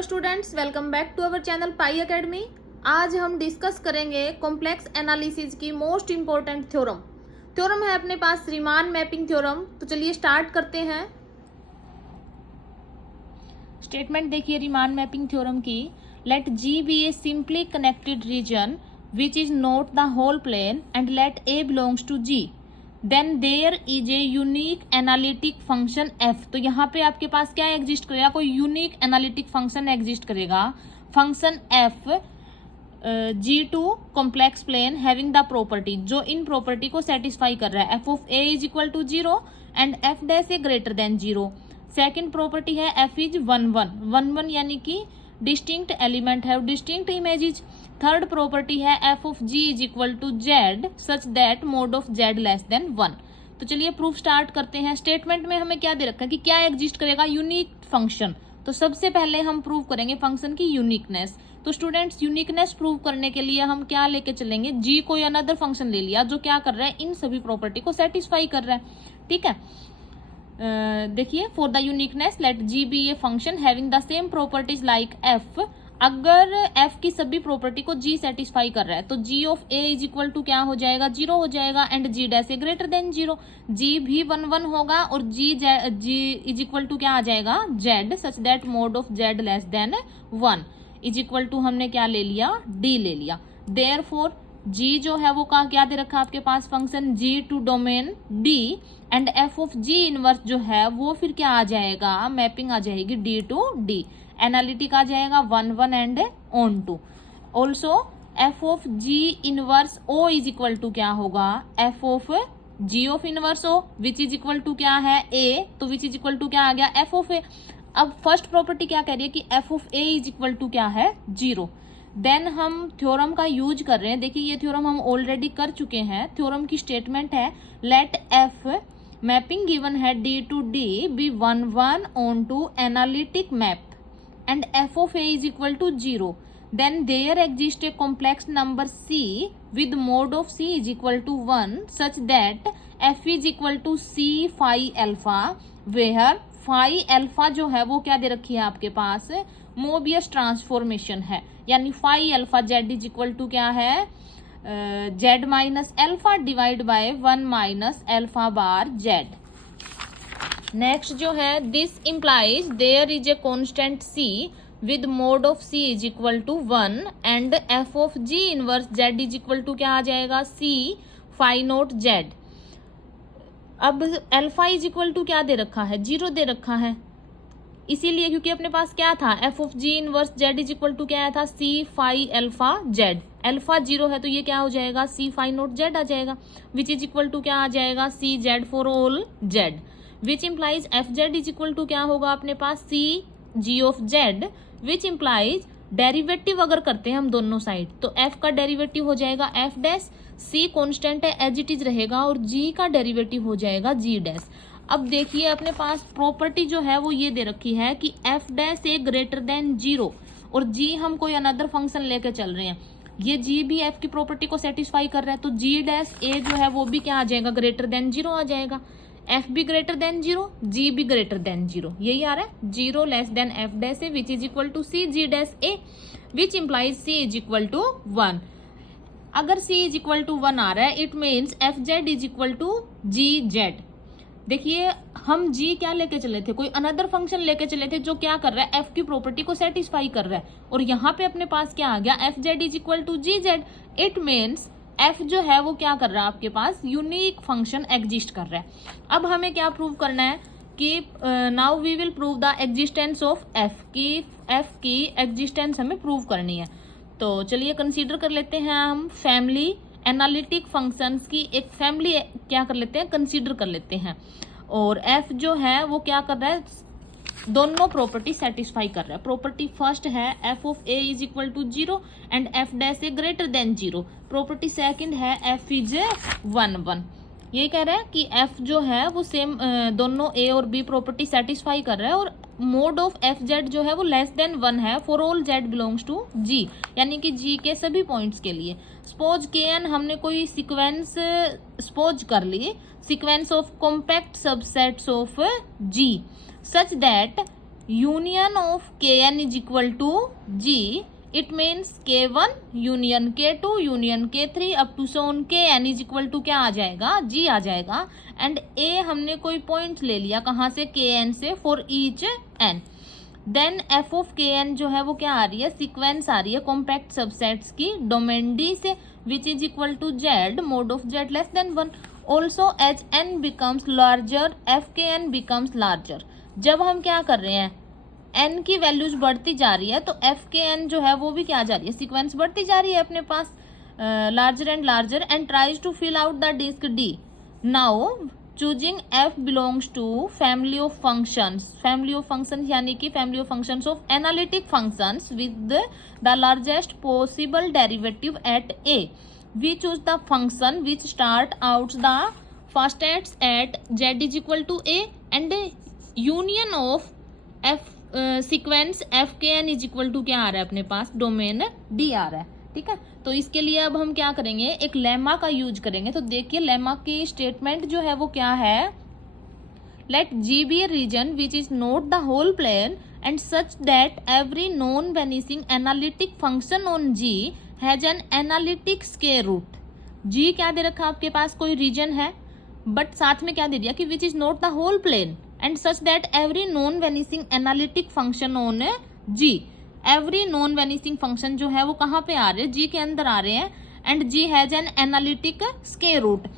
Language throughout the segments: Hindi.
Hello students, welcome back to our channel Pi academy. आज हम डिस्कस करेंगे कॉम्प्लेक्स एनालिसिस की मोस्ट इंपॉर्टेंट थ्योरम है अपने पास रीमान मैपिंग थ्योरम। तो चलिए स्टार्ट करते हैं। स्टेटमेंट देखिए रीमान मैपिंग थ्योरम की। Let G be a simply connected region which is not the whole plane and let A belongs to G, then there is a unique analytic function F. तो यहाँ पे आपके पास क्या एग्जिस्ट करेगा? कोई यूनिक एनालिटिक फंक्शन एग्जिस्ट करेगा, function F G to complex plane having the property, जो इन प्रॉपर्टी को सेटिस्फाई कर रहा है। F of A is equal to 0 and F dash A greater than 0। Second property है एफ इज 1 यानी कि डिस्टिंक्ट एलिमेंट है, डिस्टिंक्ट इमेजेस। थर्ड प्रॉपर्टी है F of G is equal to Z such that mod of Z less than 1। तो चलिए प्रूफ स्टार्ट करते हैं। स्टेटमेंट में हमें क्या दे रखा है कि क्या एग्जिस्ट करेगा? Unique function. तो सबसे पहले हम प्रूव करेंगे फंक्शन की यूनिकनेस। तो स्टूडेंट्स, यूनिकनेस प्रूव करने के लिए हम क्या लेके चलेंगे? जी कोई अनदर फंक्शन ले लिया जो क्या कर रहा है, इन सभी प्रॉपर्टी को सेटिस्फाई कर रहा है। ठीक है, देखिए for the uniqueness let G be a function having the same properties like F. अगर f की सभी प्रॉपर्टी को g सेटिस्फाई कर रहा है तो g of a is equal to क्या हो जाएगा? 0 हो जाएगा and g dash A greater than 0। g भी 1 होगा और g इज इक्वल टू क्या आ जाएगा? z such that mod of z less than 1 is equal to हमने क्या ले लिया? d ले लिया। देयरफॉर g जो है वो क्या दे रखा है आपके पास? Function g to domain d and f of g inverse जो है वो फिर क्या आ जाएगा? मैपिंग आ जाएगी d टू d। एनालिटिक आ जाएगा 1 and onto. Also F of G inverse O is equal to क्या होगा? F of G of inverse O which is equal to क्या है? ए। तो विच इज इक्वल टू क्या आ गया? F of A. अब फर्स्ट प्रॉपर्टी क्या कह रही है कि F of A is equal to क्या है? 0। देन हम थ्योरम का यूज कर रहे हैं। देखिए ये थ्योरम हम ऑलरेडी कर चुके हैं। थ्योरम की स्टेटमेंट है लेट एफ मैपिंग गिवन है D to D be 1 onto analytic map and f of a is equal to 0, then there exists a complex number c with mode of c is equal to 1 such that f is equal to c phi alpha, where phi alpha जो है वो क्या दे रखी है आपके पास? मोबियस ट्रांसफॉर्मेशन है, यानी phi alpha z is equal to क्या है? z minus alpha divide by 1 minus alpha bar z। Next जो है this implies there is a constant c with mod of c is equal to 1 and f of g inverse z is equal to क्या आ जाएगा? c phi naught z। अब एल्फा इज इक्वल टू क्या दे रखा है? 0 दे रखा है, इसीलिए क्योंकि अपने पास क्या था? f of g inverse z is equal to क्या आया था? c phi alpha z। Alpha 0 है तो ये क्या हो जाएगा? c फाई नोट z आ जाएगा विच इज इक्वल टू क्या आ जाएगा? c z for all z, which implies F Z is equal to क्या होगा अपने पास? C G of Z, which implies derivative अगर करते हैं हम दोनों साइड तो एफ का डेरिवेटिव हो जाएगा एफ डैश, सी कॉन्स्टेंट है एज इट इज रहेगा और जी का डेरिवेटिव हो जाएगा जी डैश। अब देखिए अपने पास प्रॉपर्टी जो है वो ये दे रखी है कि F dash A greater than 0 और जी हम कोई अनदर फंक्शन लेके चल रहे हैं। ये जी भी एफ की प्रॉपर्टी को सेटिस्फाई कर रहा है तो जी डैश ए जो है वो भी क्या आ जाएगा? ग्रेटर देन 0 आ जाएगा। एफ भी ग्रेटर देन 0, जी भी ग्रेटर देन 0, यही आ रहा है। 0 less than F dash A which is equal to C G dash A which implies C is equal to 1। अगर सी इज इक्वल टू 1 आ रहा है it means F Z is equal to G Z. देखिए हम जी क्या लेके चले थे? कोई अनदर फंक्शन लेके चले थे जो क्या कर रहा है? एफ की प्रॉपर्टी को सेटिस्फाई कर रहा है और यहाँ पे अपने पास क्या आ गया? F Z is equal to G Z. It means f जो है वो क्या कर रहा है आपके पास? यूनिक फंक्शन एग्जिस्ट कर रहा है। अब हमें क्या प्रूव करना है कि now we will prove the existence of f की एग्जिस्टेंस हमें प्रूव करनी है। तो चलिए कंसीडर कर लेते हैं हम फैमिली एनालिटिक फंक्शंस की एक फैमिली क्या कर लेते हैं? कंसीडर कर लेते हैं। और f जो है वो क्या कर रहा है? दोनों प्रॉपर्टी सेटिस्फाई कर रहा है। प्रॉपर्टी फर्स्ट है f of a is equal to 0 and f dash A greater than 0। Property second है f इज 1। ये कह रहा है कि f जो है वो सेम दोनों a और b प्रॉपर्टी सेटिस्फाई कर रहा है और मोड ऑफ एफ जेड जो है वो लेस देन 1 है for all z belongs to g, यानी कि g के सभी पॉइंट्स के लिए। सपोज kn हमने कोई सीक्वेंस सपोज कर ली, sequence of compact subsets of g such that union of kn is equal to g, it means k1 union k2 union k3 up to so on kn is equal to क्या आ जाएगा, g आ जाएगा. एंड a हमने कोई पॉइंट ले लिया कहाँ से, kn से, for each n. Then f of kn जो है वो क्या आ रही है, सीक्वेंस आ रही है कॉम्पैक्ट सबसेट्स की डोमेन d से, which is equal to z mod of z less than 1. Also H N becomes larger F K N becomes larger. जब हम क्या कर रहे हैं, n की वैल्यूज बढ़ती जा रही है तो एफ के एन जो है वो भी क्या जा रही है, सीक्वेंस बढ़ती जा रही है अपने पास, larger and larger, and tries to fill out the disc D. Now choosing f belongs to family of functions, family of functions यानी कि family of functions of analytic functions with the largest possible derivative at a. We choose the function which start out the fastest at z is equal to a, and union of f sequence f k n is equal to क्या आ रहा है अपने पास, डोमेन d आ रहा है. ठीक है, तो इसके लिए अब हम क्या करेंगे, एक लेमा का यूज करेंगे. तो देखिए लेमा की स्टेटमेंट जो है वो क्या है, late g be a region which is not the whole plane and such that every non vanishing analytic function on g has an analytic square root. G क्या दे रखा आपके पास, कोई रीजन है, बट साथ में क्या दे दिया कि which is not the whole plane and such that every non vanishing analytic function on G. Every non vanishing function जो है वो कहाँ पे आ रहे हैं, जी के अंदर आ रहे हैं, and G has an analytic square root.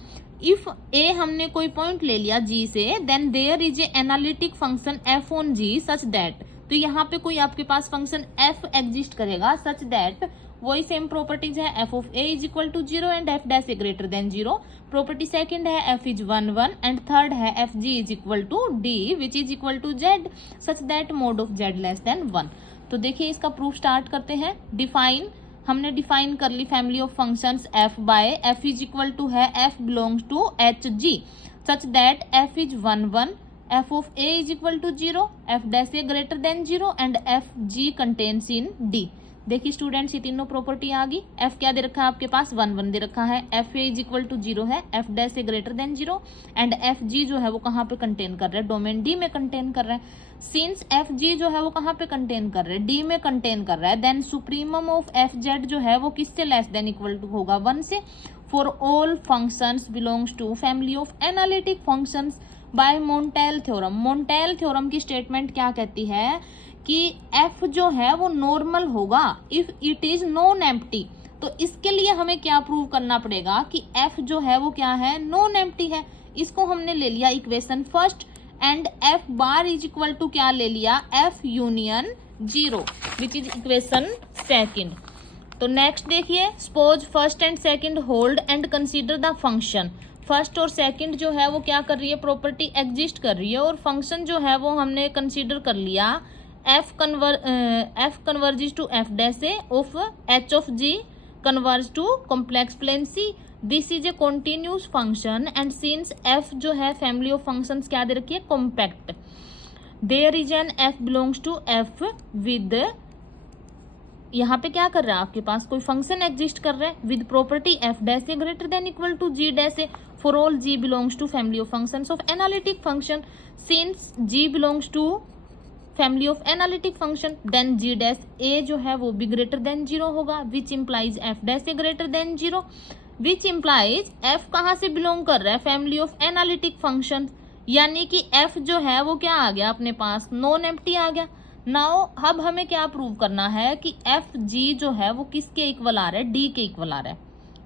If A हमने कोई पॉइंट ले लिया जी से, then there is a analytic function F on G such that. तो यहाँ पे कोई आपके पास फंक्शन एफ एग्जिस्ट करेगा सच दैट, वही सेम प्रॉपर्टीज है, F of A is equal to 0 and F dash A greater than 0. Property second है एफ इज 1 1 एंड थर्ड है F G is equal to D which is equal to Z such that mod of Z less than 1. तो देखिए इसका प्रूफ स्टार्ट करते हैं. डिफाइन, हमने डिफाइन कर ली family of functions F by F is equal to है F belongs to H G such that F is 1 1, F of A is equal to 0, F dash A greater than 0 and F G contains in D. देखिए स्टूडेंट्स ये तीनों प्रॉपर्टी आ गई. एफ क्या दे रखा है आपके पास, 1 1 दे रखा है, F A is equal to 0 है, F dash A greater than 0 and F G जो है वो कहाँ पे कंटेन कर रहा है, डोमेन डी में कंटेन कर रहा है. सिंस एफ जी जो है वो कहाँ पे कंटेन कर रहा है, डी में कंटेन कर रहा है, then supremum of F Z जो है वो किससे लेस देन इक्वल टू होगा, 1 से. For all functions belongs to family of analytic functions by Montel theorem. Montel theorem की स्टेटमेंट क्या कहती है कि f जो है वो नॉर्मल होगा if it is non empty. तो इसके लिए हमें क्या प्रूव करना पड़ेगा कि f जो है वो क्या है, नॉन एम्प्टी है. इसको हमने ले लिया equation first, and f bar is equal to क्या ले लिया, f union 0 which is equation second. तो नेक्स्ट देखिए, suppose first and second hold and consider the function. First और सेकंड जो है वो क्या कर रही है, प्रॉपर्टी एग्जिस्ट कर रही है, और फंक्शन जो है वो हमने कंसीडर कर लिया f converges to f dash a of h of g converges to complex plane c. This is a continuous function and since f जो है family of functions क्या दे रखी है, compact. There is an f belongs to f with, यहाँ पे क्या कर रहा है आपके पास, कोई फंक्शन एग्जिस्ट कर रहा है with property f dash A greater than equal to g dash A. For all g belongs to family of functions of analytic function. Since g belongs to family of analytic function, then G dash A जो है वो भी ग्रेटर देन 0 होगा, which implies F dash A greater than 0, which implies F कहाँ से बिलोंग कर रहा है, फैमिली ऑफ एनालिटिक फंक्शन, यानी कि एफ जो है वो क्या आ गया अपने पास, नॉन एम्प्टी आ गया. नाउ अब हमें क्या प्रूव करना है कि एफ जी जो है वो किसके इक्वल आ रहा है, डी के इक्वल आ रहा है.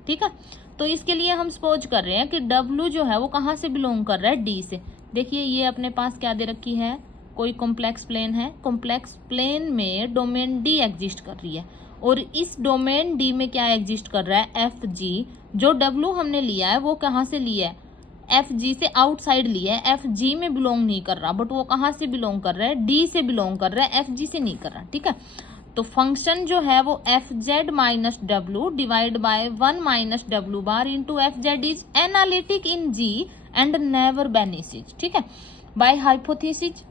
ठीक है, तो इसके लिए हम सपोज कर रहे हैं कि डब्ल्यू जो है वो कहाँ से बिलोंग कर रहा है, डी से. देखिए ये अपने पास क्या दे रखी है, कोई कॉम्प्लेक्स प्लेन है, कॉम्प्लेक्स प्लेन में डोमेन डी एग्जिस्ट कर रही है, और इस डोमेन डी में क्या एग्जिस्ट कर रहा है, एफ जी. जो डब्ल्यू हमने लिया है वो कहाँ से लिया है, एफ जी से आउटसाइड लिया है, एफ जी में बिलोंग नहीं कर रहा, बट वो कहाँ से बिलोंग कर रहा है, डी से बिलोंग कर रहा है, एफ जी से नहीं कर रहा. ठीक है, तो फंक्शन जो है वो F Z minus W divide by 1 minus W bar into F Z is analytic in G and never vanishes. ठीक है, by hypothesis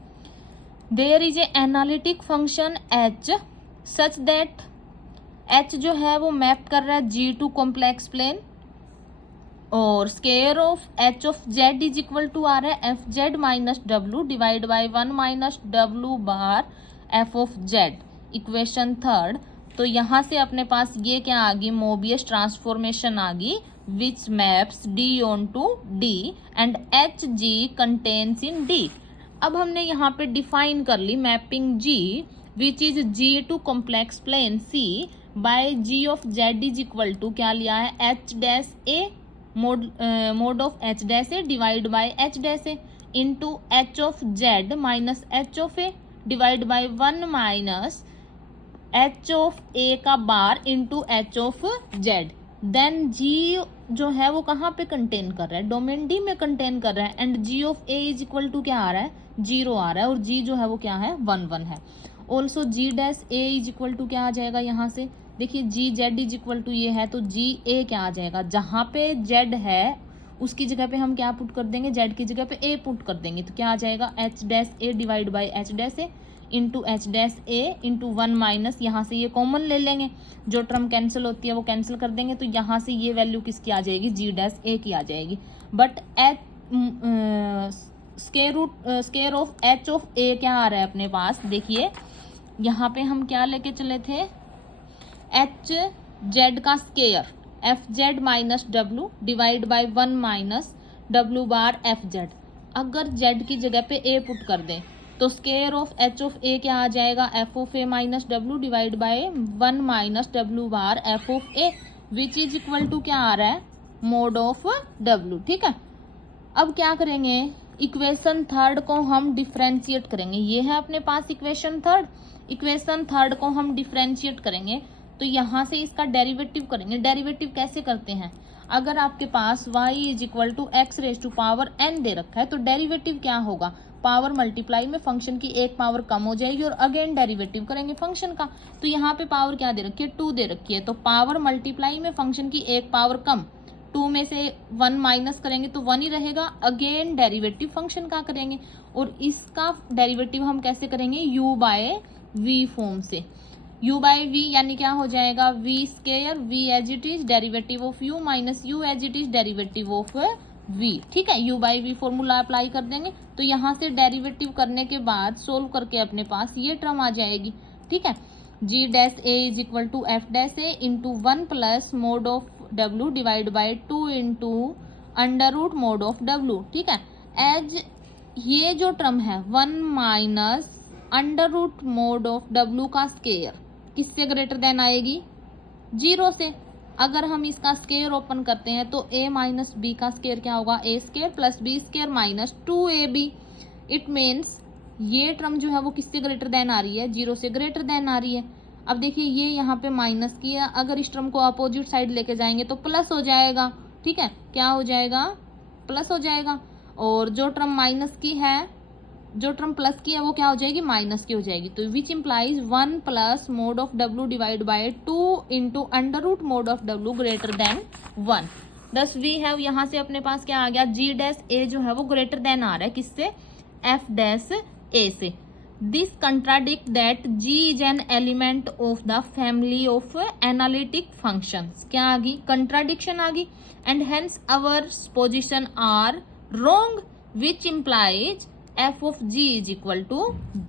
there is a analytic function h such that h जो है वो मैप कर रहा है g टू कॉम्प्लेक्स प्लेन, और square of H of Z is equal to आ रहा है F Z minus W divide by 1 minus W bar F of Z. Equation third, तो यहाँ से अपने पास ये क्या आ गई, मोबियस ट्रांसफॉर्मेशन आ गई which maps D onto D and H G contains in D. अब हमने यहाँ पे डिफाइन कर ली mapping G which is G to complex plane C by G of Z is equal to क्या लिया है H dash A mod of H dash A divide by H dash A into H of Z minus H of A divide by 1 minus H of ए का bar into H of Z. Then G जो है वो कहाँ पे कंटेन कर रहा है, डोमेन डी में कंटेन कर रहा है and G of A is equal to क्या आ रहा है, 0 आ रहा है और जी जो है वो क्या है 1 1 है। Also G dash A is equal to क्या आ जाएगा, यहाँ से देखिए G Z is equal to ये है तो जी ए क्या आ जाएगा, जहाँ पे जेड है उसकी जगह पे हम क्या पुट कर देंगे, जेड की जगह पे ए पुट कर देंगे तो क्या आ जाएगा H dash A divide by H dash A into H dash A into 1 minus यहाँ से ये कॉमन ले लेंगे, जो टर्म कैंसिल होती है वो कैंसिल कर देंगे तो यहाँ से ये वैल्यू किसकी आ जाएगी, जी डैश ए की आ जाएगी। But H square of H of A क्या आ रहा है अपने पास, देखिए यहाँ पे हम क्या लेके चले थे, एच जेड का square F Z minus W divide by 1 minus W bar F Z. अगर जेड की जगह पे ए पुट कर दें तो square of H of A क्या आ जाएगा, F of A minus W divide by 1 minus W bar F of A which is equal to क्या आ रहा है, मोड ऑफ डब्ल्यू। ठीक है, अब क्या करेंगे, इक्वेशन थर्ड को हम डिफ्रेंशिएट करेंगे। ये है अपने पास इक्वेशन थर्ड, इक्वेशन थर्ड को हम डिफ्रेंशिएट करेंगे तो यहाँ से इसका डेरिवेटिव करेंगे। डेरिवेटिव कैसे करते हैं, अगर आपके पास y is equal to X raise to power n दे रखा है तो डेरिवेटिव क्या होगा, पावर मल्टीप्लाई में फंक्शन की एक पावर कम हो जाएगी और अगेन डेरिवेटिव करेंगे फंक्शन का। तो यहाँ पे पावर क्या दे रखी है, 2 दे रखी है तो पावर मल्टीप्लाई में फंक्शन की एक पावर कम, 2 में से 1 माइनस करेंगे तो 1 ही रहेगा, अगेन डेरिवेटिव फंक्शन का करेंगे और इसका डेरिवेटिव हम कैसे करेंगे, u बाय v फॉर्म से। u बाय v यानी क्या हो जाएगा, v square v as it is derivative of u minus u as it is derivative of v। ठीक है, u by v formula apply कर देंगे तो यहाँ से डेरिवेटिव करने के बाद सोल्व करके अपने पास ये टर्म आ जाएगी। ठीक है, g dash a is equal to F dash A into 1 plus mod of w divide by 2 into under root mod of w। ठीक है, एज ये जो टर्म है 1 minus under root mod of w का स्केयर किससे ग्रेटर देन आएगी, 0 से। अगर हम इसका स्केयर ओपन करते हैं तो a माइनस बी का स्केयर क्या होगा, a square plus B square minus 2ab। It means ये टर्म जो है वो किससे ग्रेटर देन आ रही है, 0 से ग्रेटर देन आ रही है। अब देखिए ये यहाँ पे माइनस की है, अगर इस टर्म को अपोजिट साइड लेके जाएंगे तो प्लस हो जाएगा। ठीक है, क्या हो जाएगा, प्लस हो जाएगा। और जो टर्म माइनस की है, जो टर्म प्लस की है वो क्या हो जाएगी, माइनस की हो जाएगी। तो which implies 1 plus mod of w divide by 2 into under root mod of w greater than 1। Thus we have यहाँ से अपने पास क्या आ गया, g डैश a जो है वो ग्रेटर देन आ रहा है किससे, f डैश a से। This contradict that g is an element of the family of analytic functions. क्या आ गई, कंट्राडिक्शन आ गई and hence our position are wrong which implies f of g is equal to d।